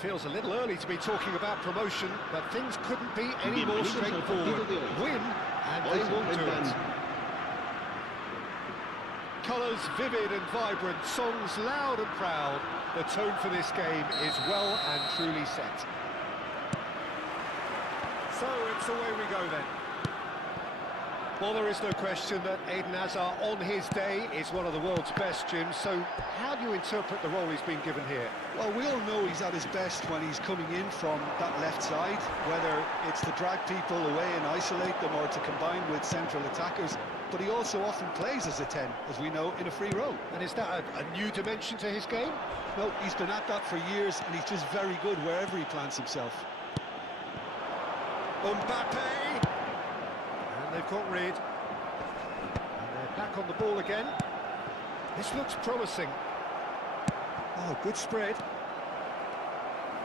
Feels a little early to be talking about promotion, but things couldn't be any more straightforward. Win, and they won't do it. Colours vivid and vibrant, songs loud and proud. The tone for this game is well and truly set. So it's away we go then. Well, there is no question that Eden Hazard, on his day, is one of the world's best, Jim. So how do you interpret the role he's been given here? Well, we all know he's at his best when he's coming in from that left side, whether it's to drag people away and isolate them or to combine with central attackers. But he also often plays as a 10, as we know, in a free role. And is that a new dimension to his game? No, he's been at that for years, and he's just very good wherever he plants himself. Mbappe! And they've got rid. And they're back on the ball again. This looks promising. Oh, good spread.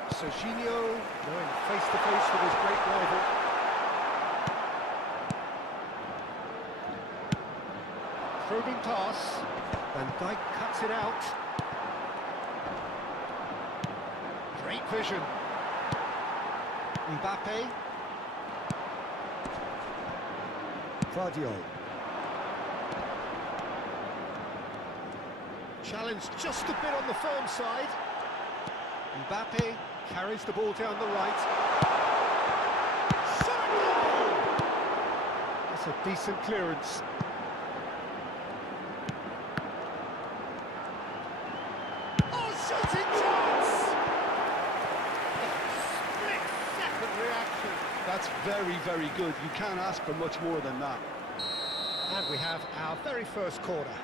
Serginho going face-to-face with his great rival. Probing pass. Van Dijk cuts it out. Great vision. Mbappe. Guardiola. Challenged just a bit on the firm side. Mbappe carries the ball down the right. Shot! That's a decent clearance. Oh, shooting chance! Split-second reaction. That's very, very good. You can't ask for much more than that. And we have our very first corner.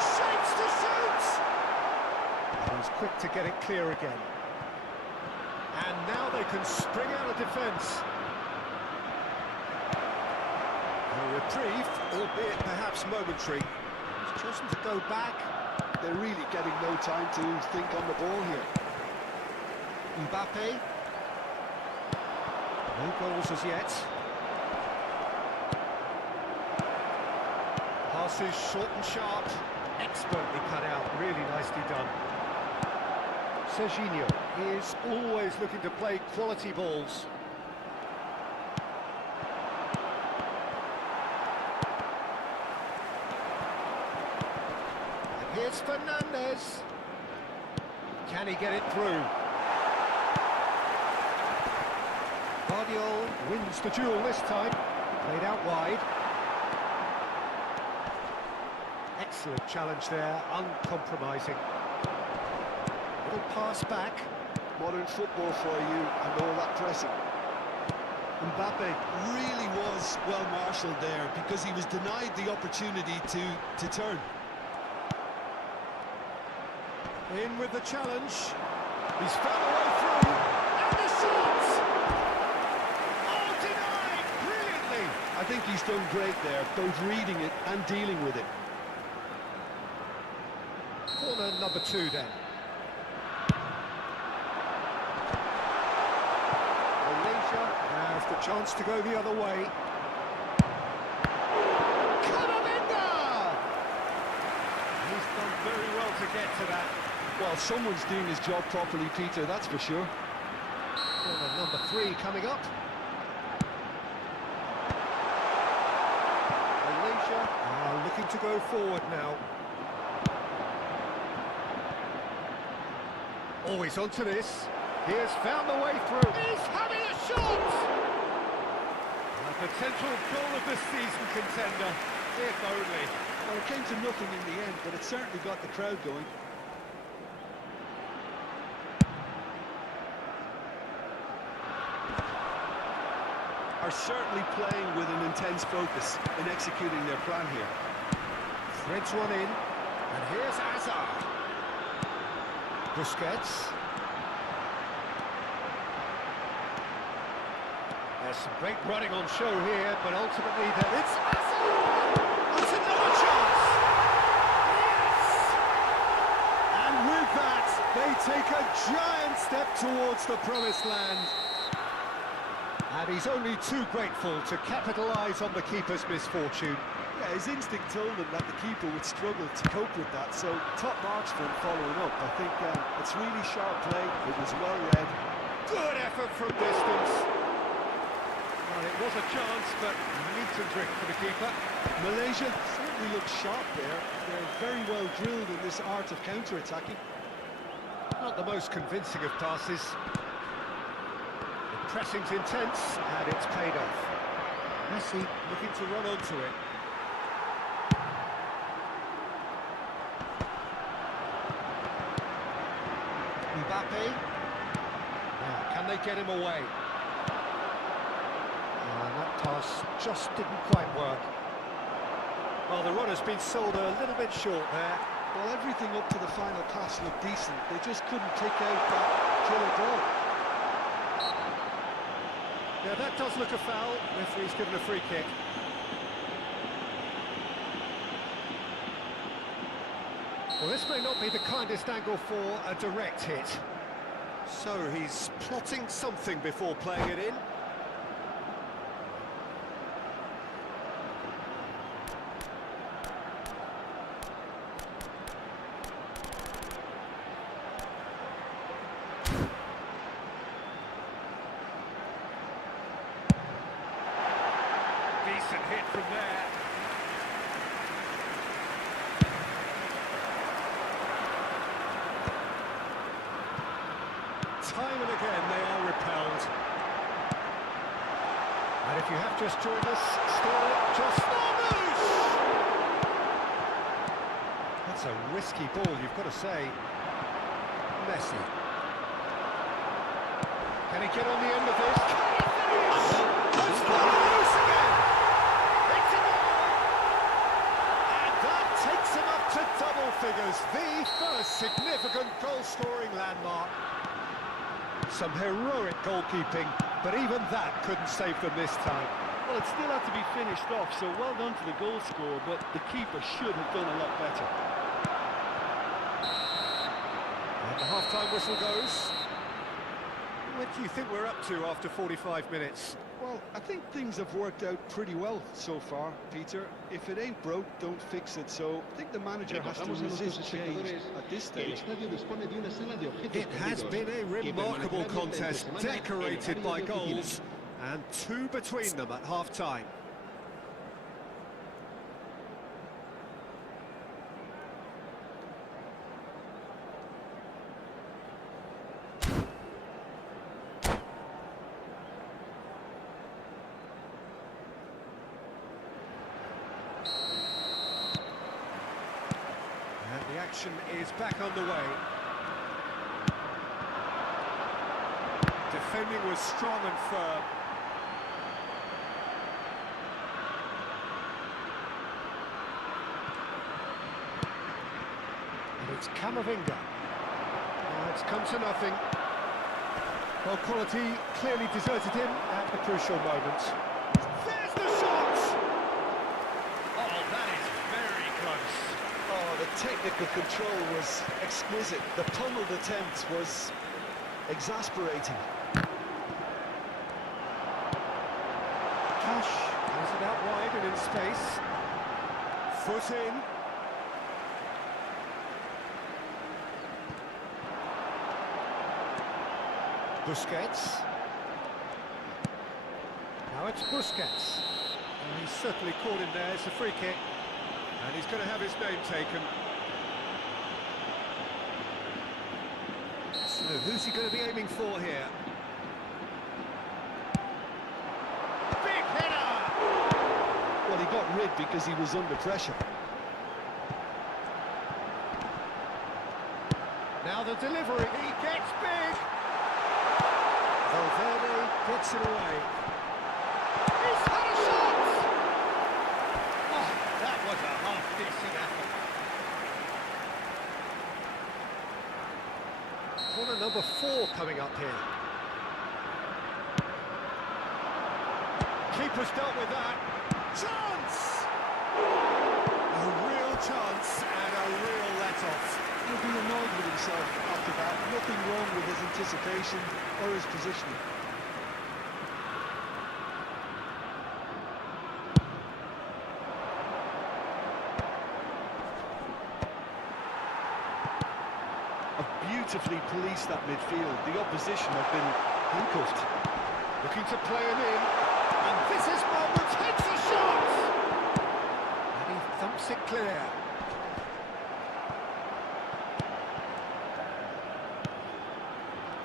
Shapes to shoot! He's quick to get it clear again. And now they can spring out of defence. A reprieve, albeit perhaps momentary. He's chosen to go back. They're really getting no time to think on the ball here. Mbappe. No goals as yet. Passes short and sharp. Expertly cut out. Really nicely done. Serginho is always looking to play quality balls. And here's Fernandes. Can he get it through? Guardiola wins the duel this time. Played out wide. Excellent challenge there, uncompromising. Little pass back. Modern football for you and all that pressing. Mbappe Really was well marshalled there because he was denied the opportunity to turn. in with the challenge. He's found a way through. And the shot! Oh, denied! Brilliantly! I think he's done great there, both reading it and dealing with it. Corner number 2 then. Malaysia has the chance to go the other way. He's done very well to get to that. Well, someone's doing his job properly, Peter, that's for sure. Corner number 3 coming up. Malaysia are looking to go forward now. Always onto this. He has found the way through. He's having a shot! A potential goal of the season contender, if only. Well, it came to nothing in the end, but it certainly got the crowd going. Are certainly playing with an intense focus in executing their plan here. Threads one in, and here's Hazard. Busquets. There's some great running on show here, but ultimately it's Hazard! That's another chance! Yes! And with that, they take a giant step towards the promised land. And he's only too grateful to capitalise on the keeper's misfortune. Yeah, his instinct told him that the keeper would struggle to cope with that, so top marks for him following up. I think it's really sharp play, it was well read. Good effort from distance. Well, it was a chance, but neat and trick for the keeper. Malaysia certainly looks sharp there. They're very well drilled in this art of counter-attacking. Not the most convincing of passes. The pressing's intense, and it's paid off. Messi looking to run onto it. Mbappe. Now, can they get him away? That pass just didn't quite work. Well, the run has been sold a little bit short there. Well, everything up to the final pass looked decent. They just couldn't kick out that killer ball. Yeah, that does look a foul. Referee's given a free kick. Well, this may not be the kindest angle for a direct hit. So he's plotting something before playing it in. Decent hit from there. Time and again they are repelled. And if you have just joined us, still just Marmouche! That's a risky ball, you've got to say. Messi. Can he get on the end of this? It's Marmouche again! It's a goal! And that takes him up to double figures, the first significant goal-scoring landmark. Some heroic goalkeeping, but even that couldn't save them this time. Well, it still had to be finished off, so well done to the goal scorer, but the keeper should have done a lot better. And the half-time whistle goes. What do you think we're up to after 45 minutes? Well, I think things have worked out pretty well so far, Peter. If it ain't broke, don't fix it. So I think the manager has to resist change at this stage. It has been a remarkable contest, decorated by goals, and two between them at half-time. And the action is back underway. Defending was strong and firm. And it's Camavinga. Now it's come to nothing. Well, quality clearly deserted him at the crucial moment. There's the shot! Oh, that is very close. Oh, the technical control was exquisite. The pummeled attempt was exasperating. Cash has it out wide and in space. Foot in. Busquets. Now it's Busquets. And he's certainly caught him there. It's a free kick. And he's going to have his name taken. So who's he going to be aiming for here? Big header! Well, he got rid because he was under pressure. Now the delivery. He gets big! Valverde gets it away. He's had a shot! Oh, that was a half-decent effort. Corner number 4 coming up here. Keeper's dealt with that. Chance! A real chance and a real let-off. He'll be annoyed with himself after that. Nothing wrong with his anticipation or his positioning. beautifully policed that midfield. The opposition have been handcuffed. Looking to play him in, and this is Marlborough takes a shot! And he thumps it clear.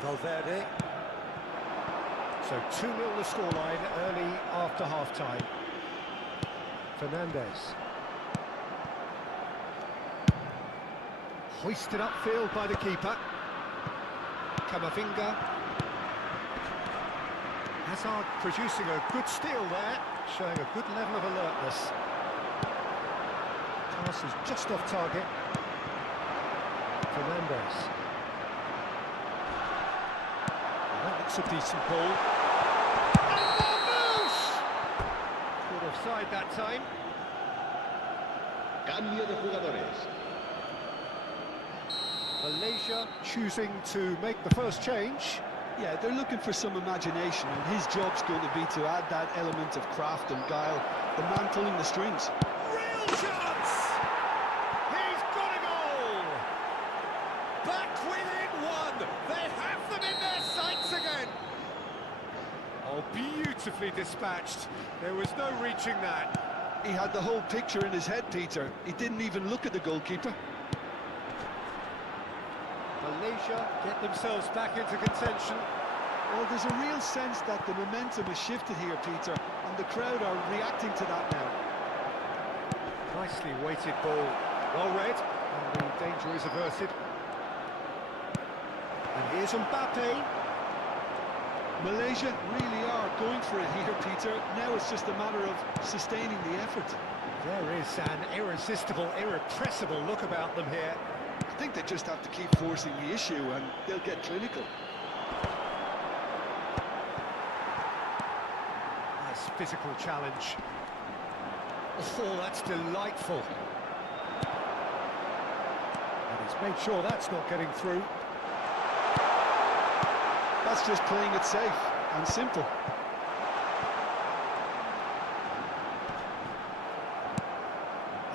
Valverde. So 2-0 the scoreline early after half-time. Fernandez. Hoisted upfield by the keeper. Camavinga. Hazard producing a good steal there, showing a good level of alertness. Pass is just off target. Fernandez. That looks a decent ball. And Marmouche! Good offside that time. Cambio de jugadores. Malaysia choosing to make the first change. Yeah, they're looking for some imagination, and his job's going to be to add that element of craft and guile. The man pulling the strings. Real chance! He's got a goal! Back within one! They have them in their sights again! Oh, beautifully dispatched. There was no reaching that. He had the whole picture in his head, Peter. He didn't even look at the goalkeeper. Malaysia get themselves back into contention. Well, there's a real sense that the momentum has shifted here, Peter, and the crowd are reacting to that now. Nicely weighted ball. Well read, and the danger is averted. And here's Mbappe. Malaysia really are going for it here, Peter. Now it's just a matter of sustaining the effort. There is an irresistible, irrepressible look about them here. I think they just have to keep forcing the issue and they'll get clinical. Nice physical challenge. Oh, that's delightful. And he's made sure that's not getting through. That's just playing it safe and simple.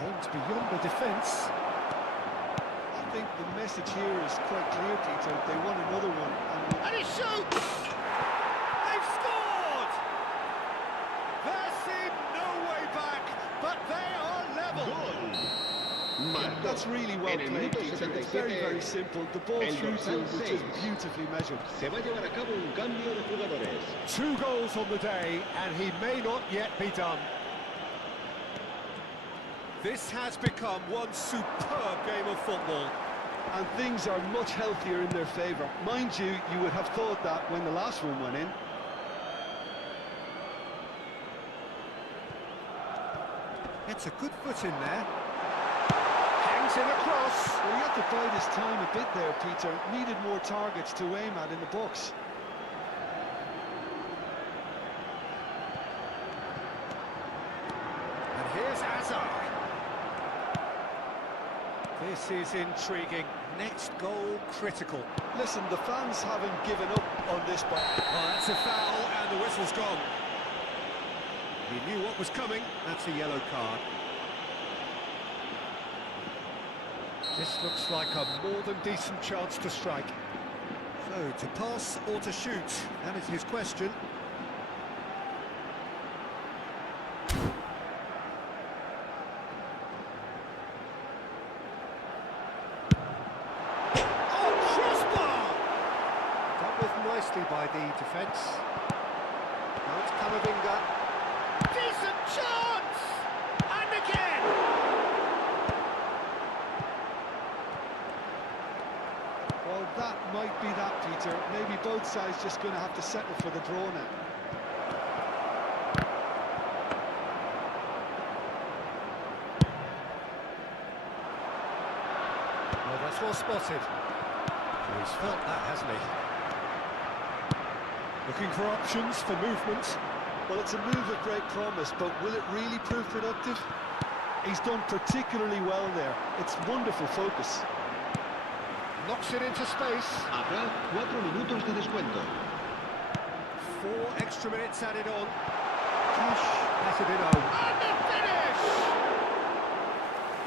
Aims beyond the defence. I think the message here is quite clear, Peter. They want another one. And he shoots! They've scored! There seemed no way back, but they are level. That's really well played, Peter. It's very, very simple. The ball through to him was just beautifully measured. Se va a llevar a cabo un cambio de jugadores. 2 goals on the day, and he may not yet be done. This has become one superb game of football. And things are much healthier in their favour. Mind you, you would have thought that when the last one went in. Gets a good foot in there. Hangs it across. Well, he had to bide his time a bit there, Peter. Needed more targets to aim at in the box. And here's Hazard. This is intriguing. Next goal critical. Listen, the fans haven't given up on this ball. Oh, that's a foul, and the whistle's gone. He knew what was coming. That's a yellow card. This looks like a more than decent chance to strike. So, to pass or to shoot? That is his question. Nicely by the defence. Now it's Camavinga. Decent chance! And again! Well, that might be that, Peter. Maybe both sides just going to have to settle for the draw now. Well, that's well spotted. He's felt that, hasn't he? Looking for options for movement. Well, it's a move of great promise, but will it really prove productive? He's done particularly well there. It's wonderful focus. Knocks it into space. Habrá 4 minutos de descuento. 4 extra minutes added on. Cash let it in home. And the finish!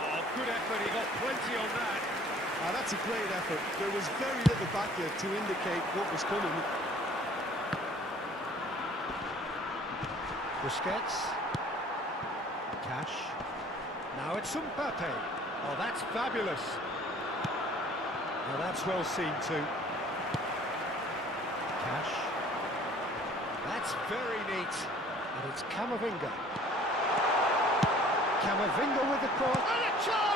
Oh, good effort. He got plenty on that. That's a great effort. There was very little backlift to indicate what was coming. Busquets. Cash. Now it's Mbappe. Oh, that's fabulous. Now that's well seen too. Cash. That's very neat. And it's Camavinga. Camavinga with the cross. And a chance!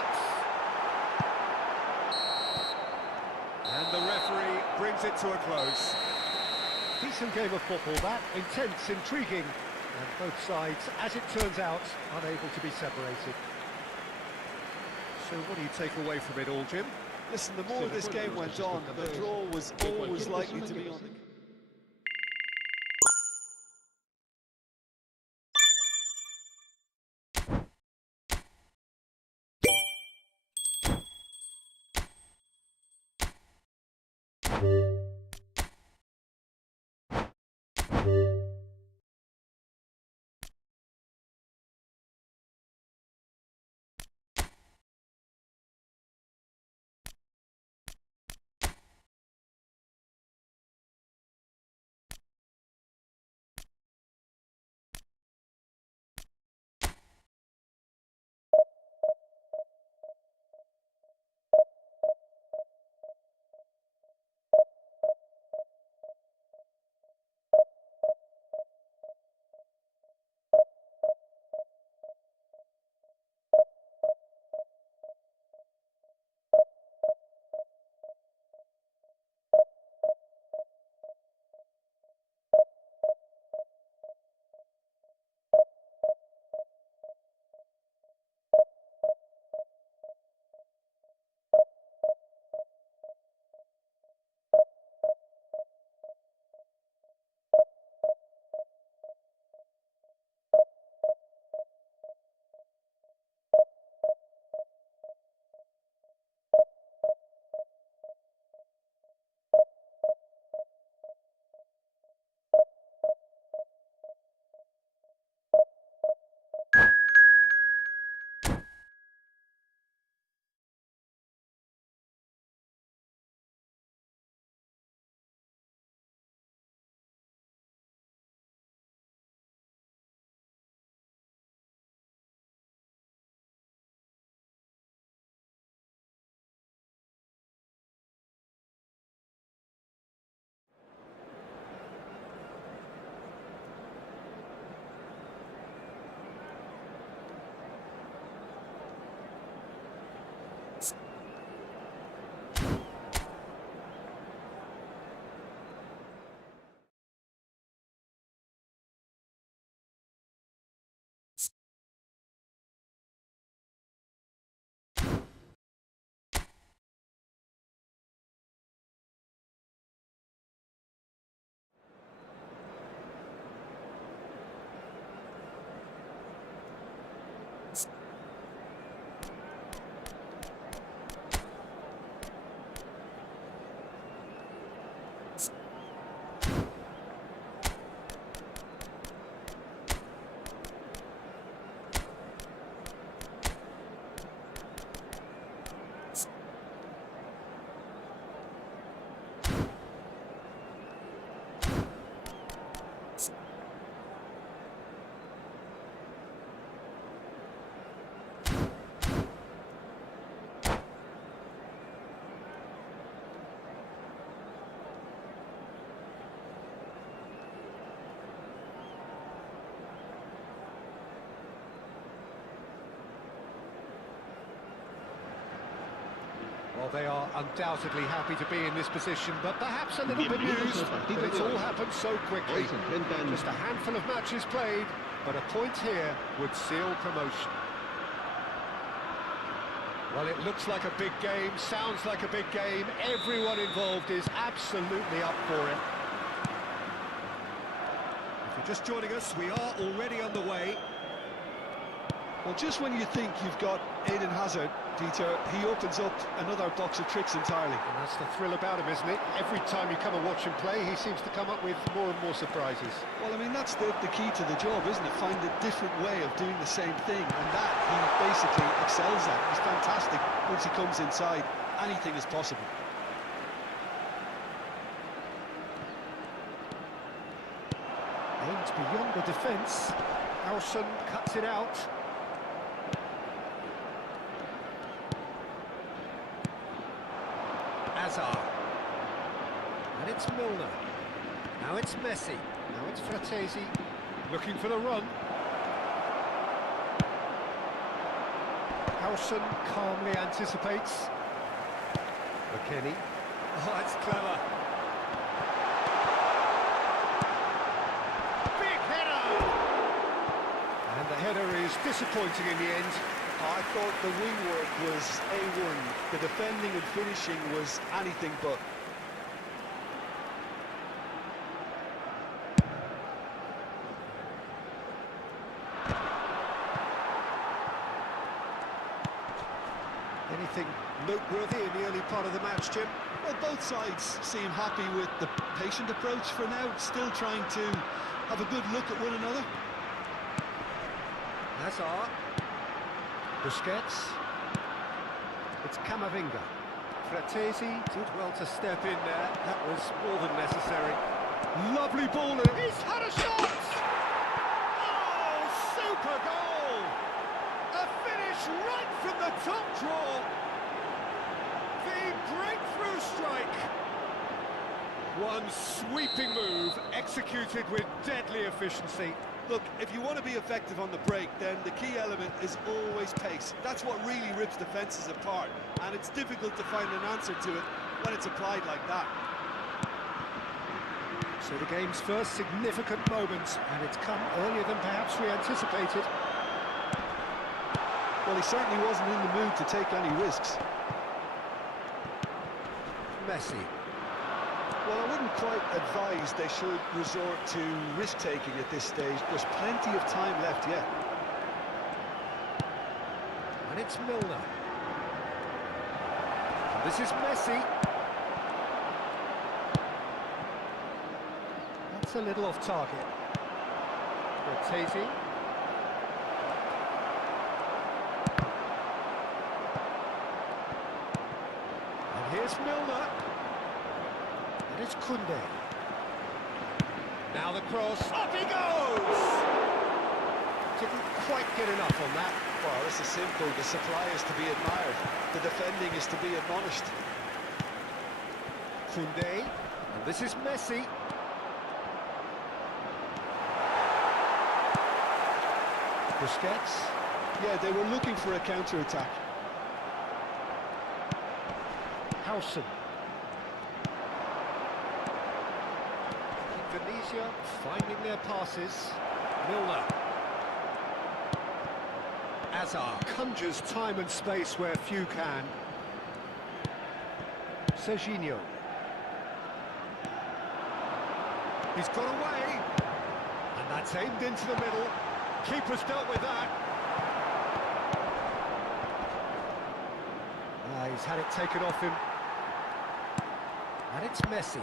And the referee brings it to a close. Decent game of football, that. Intense, intriguing. And both sides, as it turns out, unable to be separated. So what do you take away from it all, Jim? Listen, the more this game went on, the draw was always likely to be on the... Well, they are undoubtedly happy to be in this position, but perhaps a little bit used that it's all happened so quickly. Just a handful of matches played, but a point here would seal promotion. Well, it looks like a big game, sounds like a big game. Everyone involved is absolutely up for it. If you're just joining us, we are already underway. Well, just when you think you've got Eden Hazard, Peter, he opens up another box of tricks entirely. And that's the thrill about him, isn't it? Every time you come and watch him play, he seems to come up with more and more surprises. Well, I mean, that's the key to the job, isn't it? Find a different way of doing the same thing, and that he basically excels at. He's fantastic once he comes inside. anything is possible. Aimed beyond the defence. Howson cuts it out. Azar. And it's Milner. Now it's Messi. Now it's Fratesi. Looking for the run. Howson calmly anticipates. McKennie. Oh, that's clever. Big header! And the header is disappointing in the end. I thought the wing work was A1. The defending and finishing was anything but. Anything noteworthy in the early part of the match, Jim? Well, both sides seem happy with the patient approach for now, still trying to have a good look at one another. Hazard. Busquets. It's Camavinga. Fratesi did well to step in there. That was more than necessary. Lovely ball. He's had a shot! Oh, super goal! A finish right from the top draw. The breakthrough strike. One sweeping move executed with deadly efficiency. Look, if you want to be effective on the break, then the key element is always pace. That's what really rips defences apart, and it's difficult to find an answer to it when it's applied like that. So the game's first significant moment, and it's come earlier than perhaps we anticipated. Well, he certainly wasn't in the mood to take any risks. Messi. Well, I wouldn't quite advise they should resort to risk-taking at this stage. There's plenty of time left yet. And it's Milner. And this is Messi. That's a little off target. Fratesi. And here's Milner. And it's Koundé. Now the cross. Up he goes! Didn't quite get enough on that. Well, this is simple. The supply is to be admired. The defending is to be admonished. Koundé. And this is Messi. Busquets. Yeah, they were looking for a counter-attack. Howson. Indonesia finding their passes. Milner. Azar conjures time and space where few can. Serginho. He's got away. And that's aimed into the middle. Keeper's dealt with that. He's had it taken off him. And it's Messi.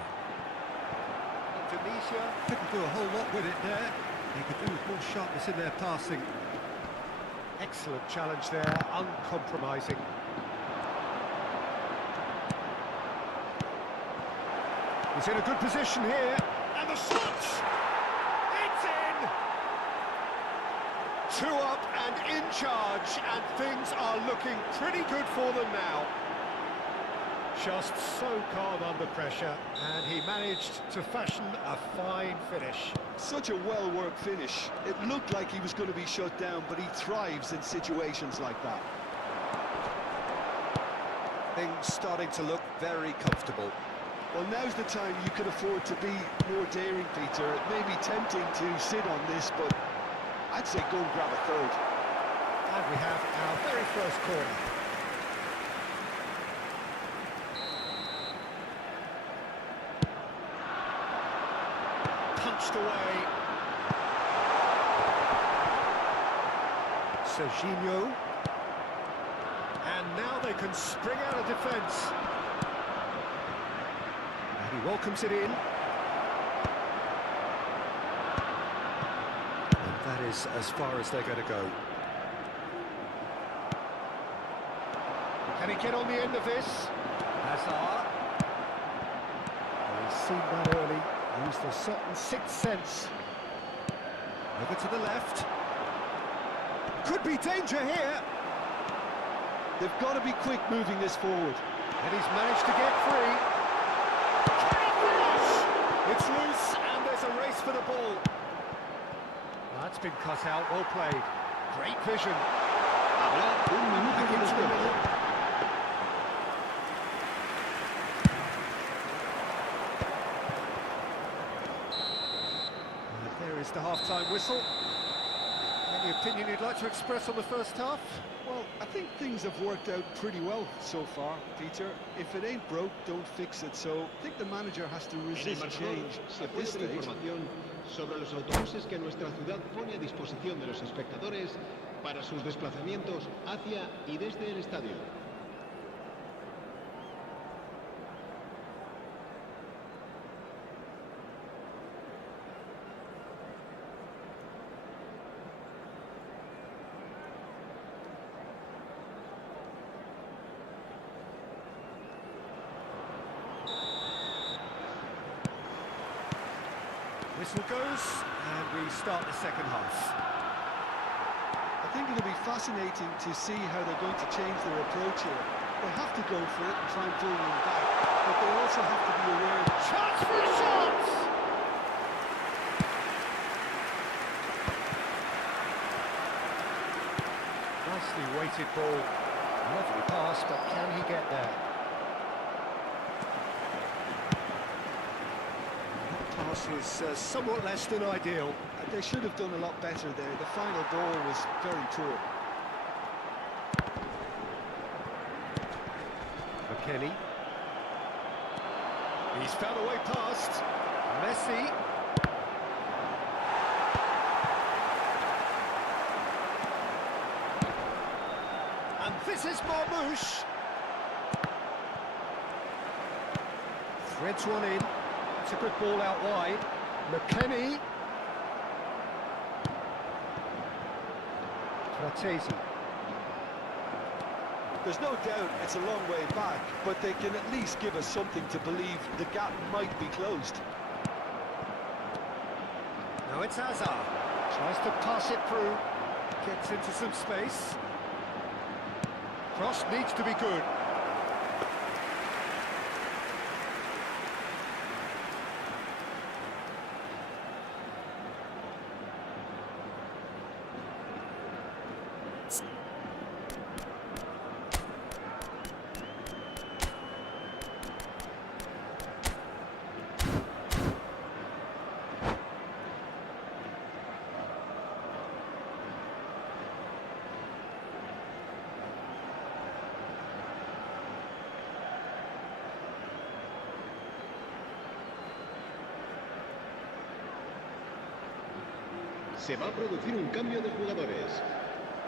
Indonesia couldn't do a whole lot with it there. They could do with more sharpness in their passing. Excellent challenge there, uncompromising. He's in a good position here. And the shot! It's in! 2 up and in charge, and things are looking pretty good for them now. Just so calm under pressure, and he managed to fashion a fine finish. Such a well-worked finish. It looked like he was going to be shut down, but he thrives in situations like that. Things starting to look very comfortable. Well, now's the time you could afford to be more daring, Peter. It may be tempting to sit on this, but I'd say go and grab a third. And we have our very first corner. Punched away. Serginho. And now they can spring out of defence. And he welcomes it in. And that is as far as they're going to go. Can he get on the end of this? Hazard. He's seen that early. Used a certain sixth sense. Over to the left. Could be danger here. They've got to be quick moving this forward. And he's managed to get free. Can he finish? It's loose, and there's a race for the ball. That's been cut out, well played. Great vision. Habrá un minuto Back de into the descuento. middle. And there is the half-time whistle. Any opinion you'd like to express on the first half? Well, I think things have worked out pretty well so far, Peter. If it ain't broke, don't fix it. So I think the manager has to En el resist marcador change se at puede this ver stage. información sobre los autobuses que nuestra ciudad pone a disposición de los espectadores para sus desplazamientos hacia y desde el estadio. Whistle goes, and we start the second half. I think it'll be fascinating to see how they're going to change their approach here. They have to go for it and try and pull one back, but they also have to be aware that Chance for a shot! Nicely weighted ball. Lovely pass, but can he get there? Pass is somewhat less than ideal. they should have done a lot better there. The final ball was very poor. McKennie. He's found a way past. Messi. And this is Marmouche. Threads one in. It's a good ball out wide. McKennie. Fratesi. There's no doubt it's a long way back, but they can at least give us something to believe the gap might be closed. Now it's Hazard. Tries to pass it through. Gets into some space. Cross needs to be good. Se va a producir un cambio de jugadores.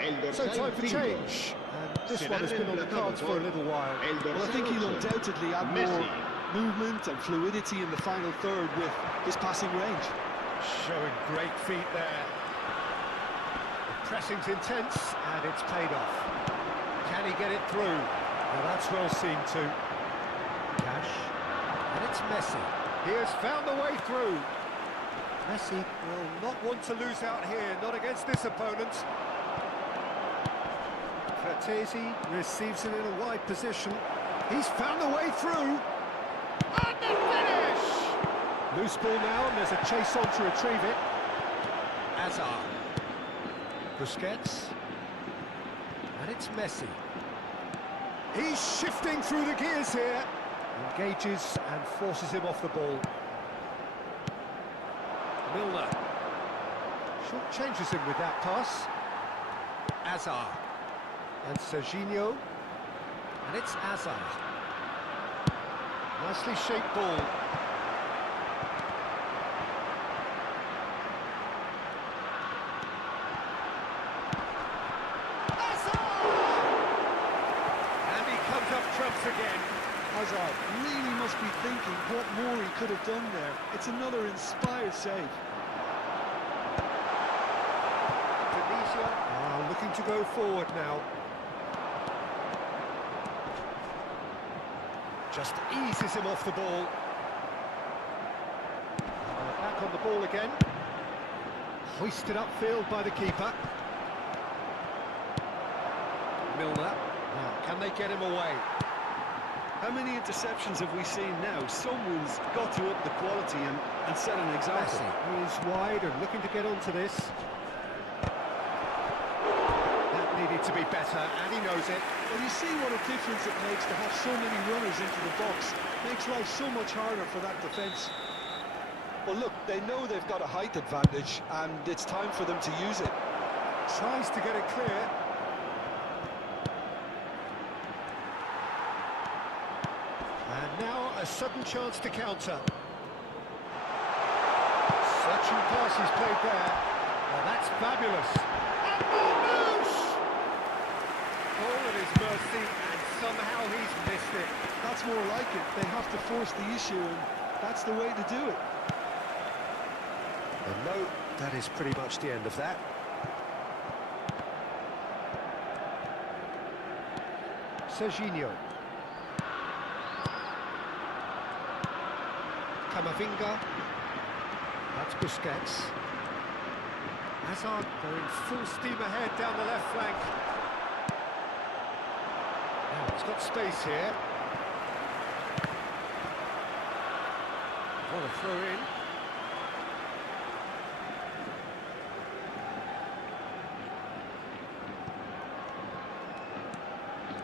El So dorsal time for 5 change. And this one has been on the cards for a little while. El Well, I think he'll dorsal 8, undoubtedly add more Messi. movement and fluidity in the final third with his passing range. Showing great feet there. The pressing's intense and it's paid off. Can he get it through? Well, that's well seen too. Cash. And it's Messi. He has found the way through. Messi will not want to lose out here, not against this opponent. Fratesi receives it in a wide position. He's found the way through. And the finish! Loose ball now, and there's a chase on to retrieve it. Hazard. Busquets. And it's Messi. He's shifting through the gears here. Engages and forces him off the ball. Milner. Short changes him with that pass. Hazard. And Serginho. And it's Hazard. Nicely shaped ball. Again. Hazard really must be thinking what more he could have done there. It's another inspired save. Tunisia are looking to go forward now. Just eases him off the ball. Back on the ball again. Hoisted upfield by the keeper. Milner. Now, can they get him away? How many interceptions have we seen now? Someone's got to up the quality and set an example. He is wide and looking to get onto this. That needed to be better, and he knows it. Well, you see what a difference it makes to have so many runners into the box. Makes life so much harder for that defence. Well, look, they know they've got a height advantage, and it's time for them to use it. Tries to get it clear. And now a sudden chance to counter. Searching pass he's played there. Well, that's fabulous. And Marmouche! All at his mercy, and somehow he's missed it. That's more like it. They have to force the issue, and that's the way to do it. And no, that is pretty much the end of that. Serginho. Camavinga. That's Busquets. Hazard going full steam ahead down the left flank. Now he's got space here. What a throw in.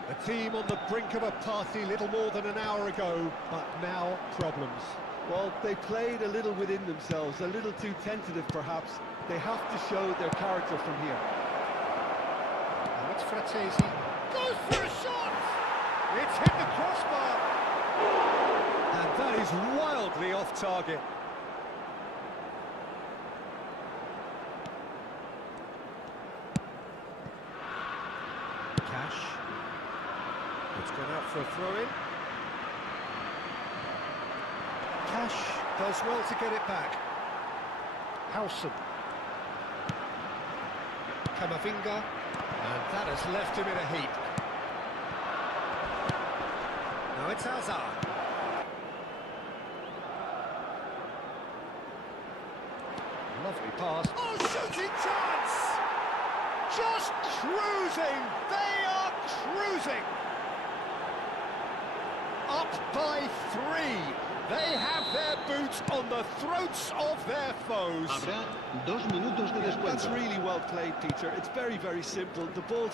A team on the brink of a party little more than an hour ago, but now problems. Well, they played a little within themselves, a little too tentative perhaps. They have to show their character from here. Now it's Fratesi. Goes for a shot! It's hit the crossbar! And that is wildly off target. Cash. It's gone out for a throw-in. Cash does well to get it back. Howson. Camavinga. And that has left him in a heap. Now it's Hazard. Lovely pass. Oh, shooting chance! Just cruising! They are cruising! Up by 3. They have their boots on the throats of their foes. Habrá 2 minutos de descuento. That's really well played, Peter. It's very, very simple. The ball